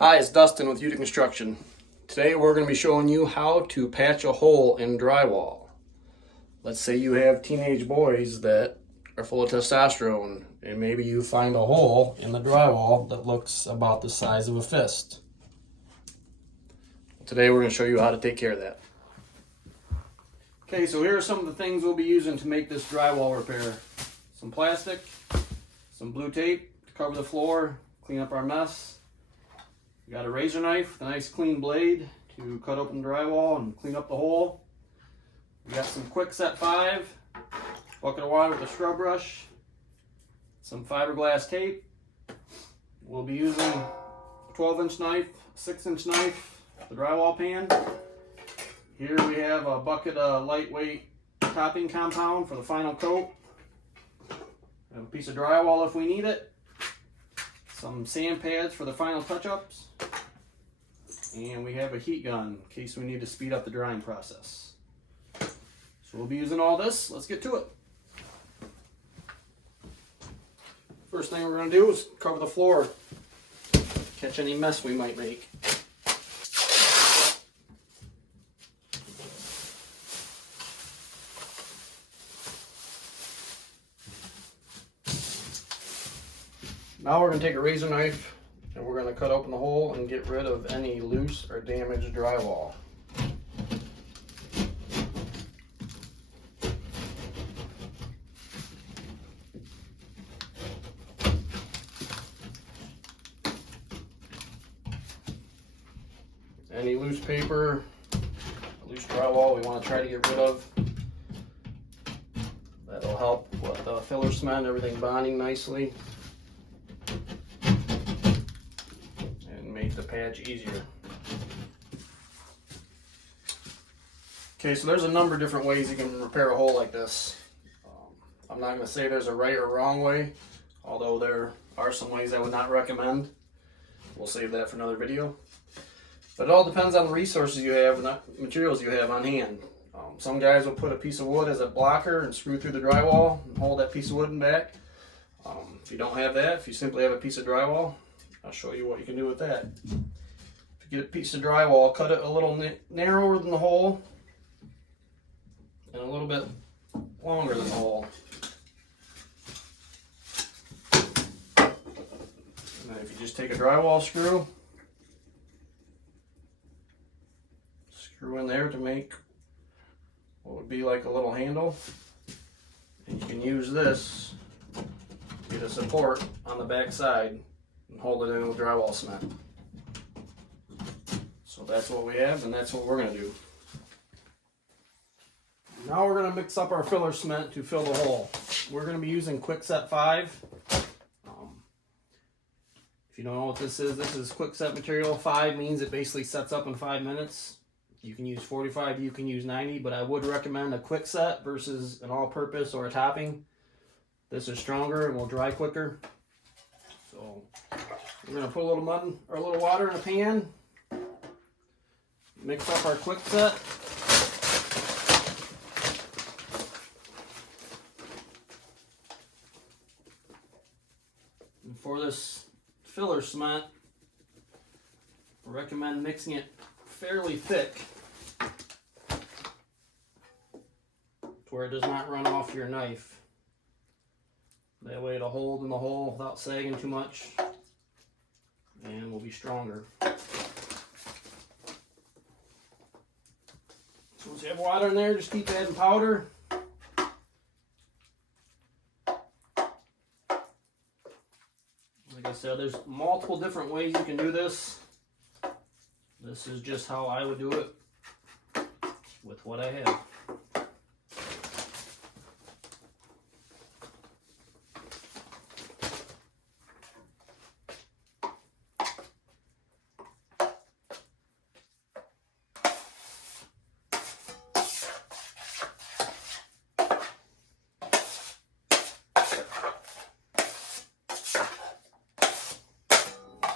Hi, it's Dustin with Utica Construction. Today we're going to be showing you how to patch a hole in drywall. Let's say you have teenage boys that are full of testosterone and maybe you find a hole in the drywall that looks about the size of a fist. Today we're going to show you how to take care of that. Okay, so here are some of the things we'll be using to make this drywall repair. Some plastic, some blue tape to cover the floor, clean up our mess. We got a razor knife with a nice clean blade to cut open the drywall and clean up the hole. We got some Quick Set 5, bucket of water with a scrub brush, some fiberglass tape. We'll be using a 12-inch knife, 6-inch knife, the drywall pan. Here we have a bucket of lightweight topping compound for the final coat. We have a piece of drywall if we need it. Some sand pads for the final touch-ups. And we have a heat gun in case we need to speed up the drying process. So we'll be using all this. Let's get to it. First thing we're going to do is cover the floor. Catch any mess we might make. Now we're going to take a razor knife and we're going to cut open the hole and get rid of any loose or damaged drywall. Any loose paper, loose drywall we want to try to get rid of. That'll help with the filler cement, everything bonding nicely. Make the patch easier. Okay, so there's a number of different ways you can repair a hole like this. I'm not going to say there's a right or wrong way, although there are some ways I would not recommend. We'll save that for another video. But it all depends on the resources you have and the materials you have on hand. Some guys will put a piece of wood as a blocker and screw through the drywall and hold that piece of wood in back. If you don't have that, if you simply have a piece of drywall, I'll show you what you can do with that. If you get a piece of drywall, cut it a little narrower than the hole and a little bit longer than the hole. And then if you just take a drywall screw, screw in there to make what would be like a little handle, and you can use this to get a support on the back side and hold it in with drywall cement. So that's what we have, and that's what we're going to do. Now we're going to mix up our filler cement to fill the hole. We're going to be using Quick Set 5. If you don't know what this is Quick Set material. 5 means it basically sets up in 5 minutes. You can use 45, you can use 90, but I would recommend a Quick Set versus an all-purpose or a topping. This is stronger and will dry quicker. So we're going to put a little mud or a little water in a pan, mix up our Quick Set. And for this filler cement, I recommend mixing it fairly thick to where it does not run off your knife. That way it'll hold in the hole without sagging too much and will be stronger. So once you have water in there, just keep adding powder. Like I said, there's multiple different ways you can do this. This is just how I would do it with what I have.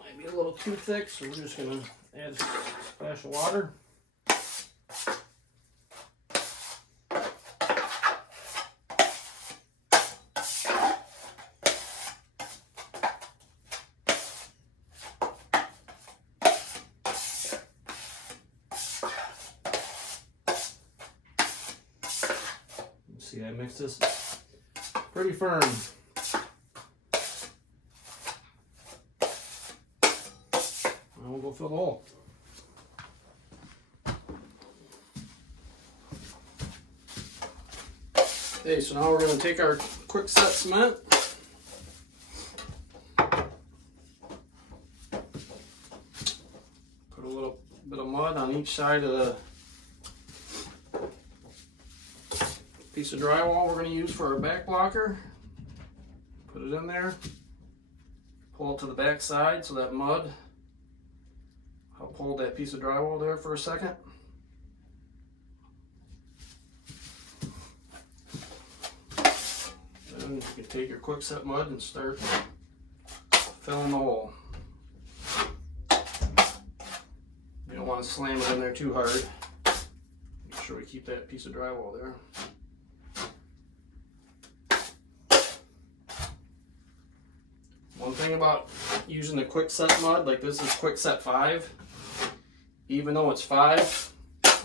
Might be a little too thick, so we're just going to add a splash of water. See, I mixed this pretty firm. Now we'll go fill the hole. Okay, so now we're going to take our quick set cement. Put a little bit of mud on each side of the piece of drywall we're going to use for our back blocker. Put it in there. Pull it to the back side so that mud help hold that piece of drywall there for a second. Then you can take your quick set mud and start filling the hole. You don't want to slam it in there too hard. Make sure we keep that piece of drywall there. One thing about using the quick set mud, like this is quick set 5, even though it's 5,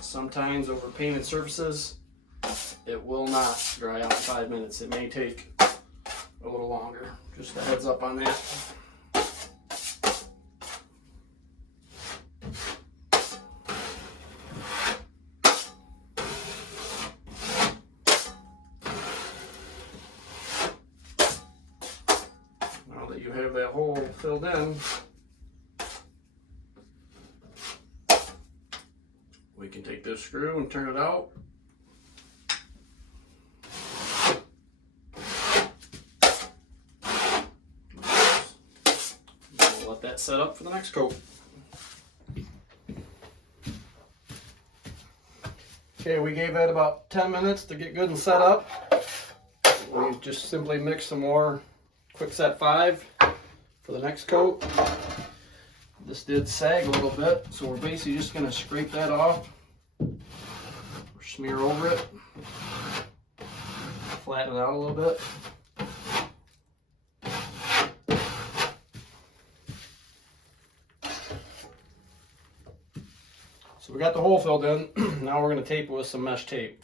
sometimes over painted surfaces, it will not dry out in 5 minutes. It may take a little longer. Just a heads up on that. Now that you have that hole filled in, we can take this screw and turn it out. Let that set up for the next coat. Okay, we gave that about 10 minutes to get good and set up. We just simply mix some more quick set 5 for the next coat. This did sag a little bit, so we're basically just going to scrape that off, or smear over it, flatten it out a little bit. So we got the hole filled in. Now we're going to tape it with some mesh tape.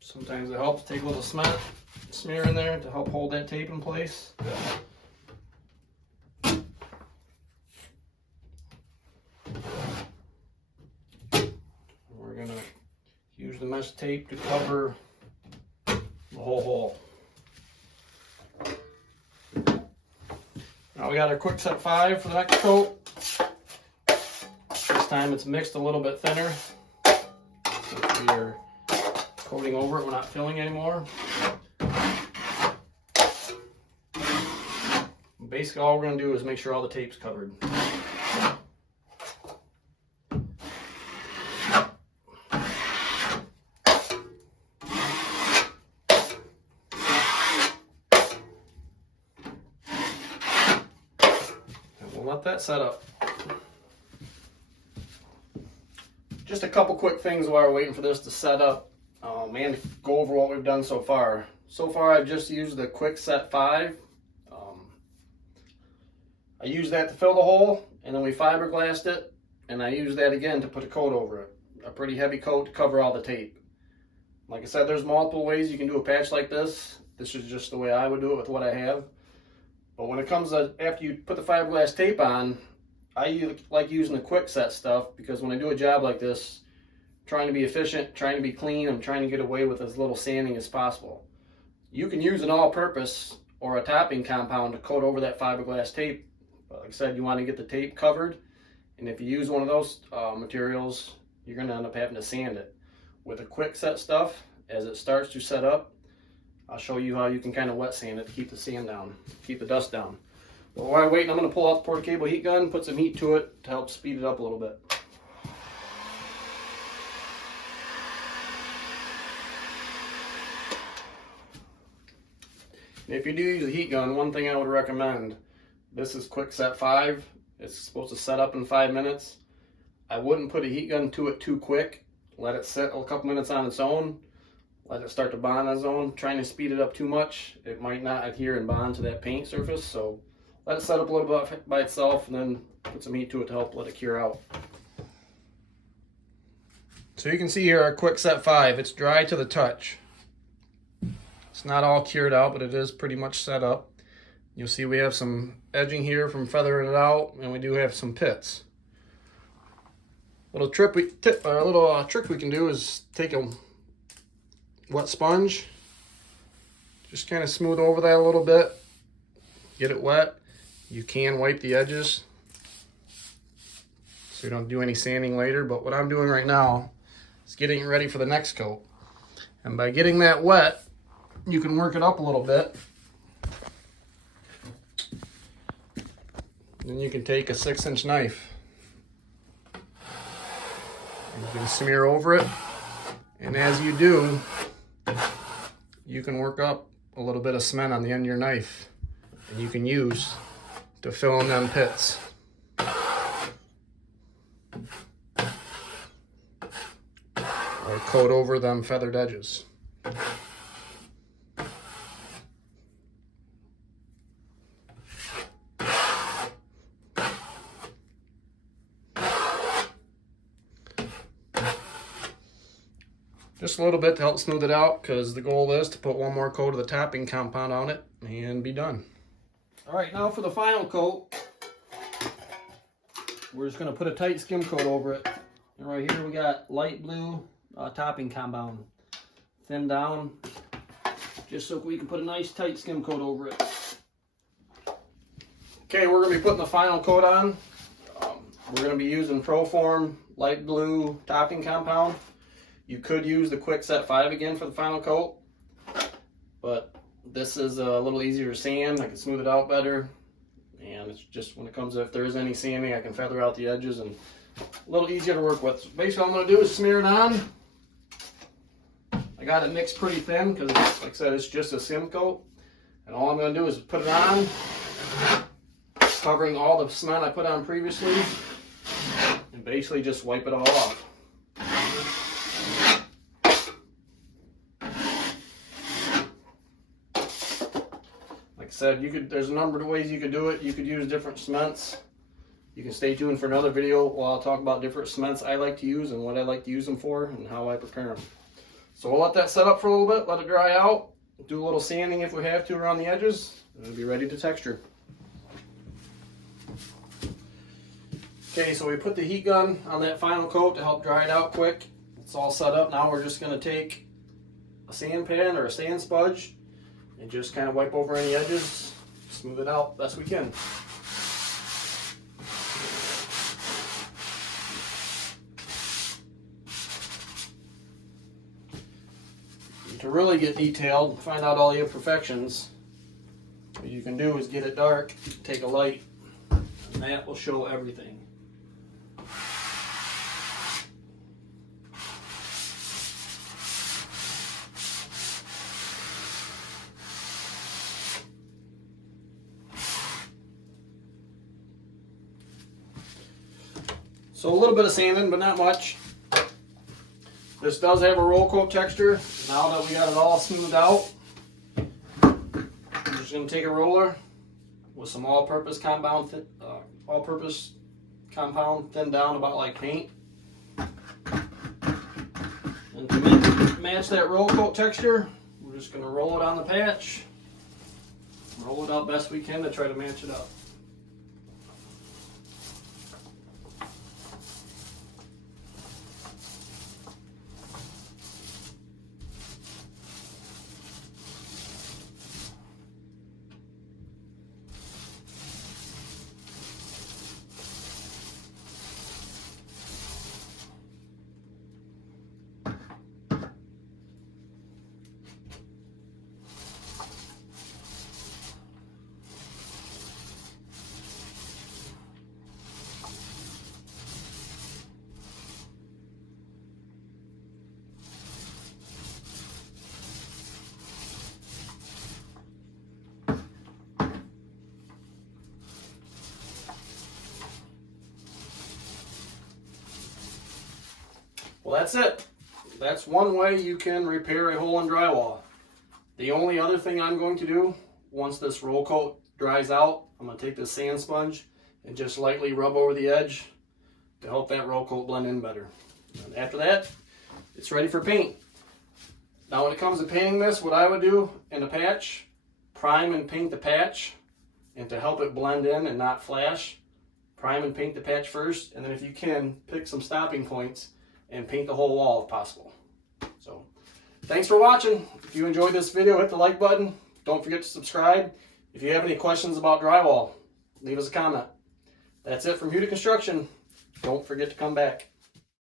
Sometimes it helps to take a little cement, smear in there to help hold that tape in place. We're going to use the mesh tape to cover the whole hole. Now we got our quick set 5 for the next coat. This time it's mixed a little bit thinner. We are coating over it, we're not filling anymore. Basically all we're going to do is make sure all the tape's covered. Let that set up. Just a couple quick things while we're waiting for this to set up, and go over what we've done so far. So far I've just used the quick set 5. I used that to fill the hole, and then we fiberglassed it, and I used that again to put a coat over it. A pretty heavy coat to cover all the tape. Like I said, there's multiple ways you can do a patch like this. This is just the way I would do it with what I have. But when it comes to after you put the fiberglass tape on, I like using the quick set stuff, because when I do a job like this, trying to be efficient, trying to be clean, I'm trying to get away with as little sanding as possible. You can use an all-purpose or a topping compound to coat over that fiberglass tape. But like I said, you want to get the tape covered, and if you use one of those materials, you're going to end up having to sand it. With the quick set stuff, as it starts to set up, I'll show you how you can kind of wet sand it to keep the sand down, keep the dust down. But while I'm waiting, I'm going to pull out the porta-cable heat gun, put some heat to it to help speed it up a little bit. And if you do use a heat gun, one thing I would recommend, this is quick set 5. It's supposed to set up in 5 minutes. I wouldn't put a heat gun to it too quick. Let it sit a couple minutes on its own. let it start to bond on its own. Trying to speed it up too much, it might not adhere and bond to that paint surface, so let it set up a little bit by itself and then put some heat to it to help let it cure out. So you can see here our Quick Set 5, it's dry to the touch. It's not all cured out, but it is pretty much set up. You'll see we have some edging here from feathering it out, and we do have some pits. Little trick we can do is take a wet sponge, just kind of smooth over that a little bit, get it wet. You can wipe the edges so you don't do any sanding later, but what I'm doing right now is getting it ready for the next coat. And by getting that wet, you can work it up a little bit. Then you can take a 6-inch knife and you can smear over it. And as you do, you can work up a little bit of cement on the end of your knife, and you can use to fill in them pits. Or coat over them feathered edges. Just a little bit to help smooth it out, because the goal is to put one more coat of the topping compound on it and be done. All right, now for the final coat, we're just going to put a tight skim coat over it. And right here we got light blue topping compound, thin down, just so we can put a nice tight skim coat over it. Okay, we're going to be putting the final coat on. We're going to be using Proform light blue topping compound. You could use the Quick Set 5 again for the final coat, but this is a little easier to sand. I can smooth it out better, and it's just when it comes to, if there is any sanding, I can feather out the edges and a little easier to work with. So basically all I'm going to do is smear it on. I got it mixed pretty thin because, like I said, it's just a skim coat, and all I'm going to do is put it on, covering all the cement I put on previously, and basically just wipe it all off. Like I said, there's a number of ways you could do it. You could use different cements. You can stay tuned for another video while I'll talk about different cements I like to use and what I like to use them for and how I prepare them. So we'll let that set up for a little bit, let it dry out, do a little sanding if we have to around the edges, and it'll be ready to texture. Okay, so we put the heat gun on that final coat to help dry it out quick. It's all set up. Now we're just going to take a sand pan or a sand sponge and just kind of wipe over any edges, smooth it out best we can. And to really get detailed, find out all the imperfections, what you can do is get it dark, take a light, and that will show everything. So a little bit of sanding, but not much. This does have a roll coat texture. Now that we got it all smoothed out, I'm just going to take a roller with some all-purpose compound, thinned down about like paint. And to match that roll coat texture, we're just going to roll it on the patch, roll it out best we can to try to match it up. Well, that's it. that's one way you can repair a hole in drywall. The only other thing I'm going to do, once this roll coat dries out, I'm going to take this sand sponge and just lightly rub over the edge to help that roll coat blend in better. And after that, it's ready for paint. Now when it comes to painting this, what I would do in a patch, prime and paint the patch, and to help it blend in and not flash, prime and paint the patch first, and then if you can, pick some stopping points and paint the whole wall if possible. So, thanks for watching. If you enjoyed this video, hit the like button. Don't forget to subscribe. If you have any questions about drywall, leave us a comment. That's it from Hewlett Construction. Don't forget to come back.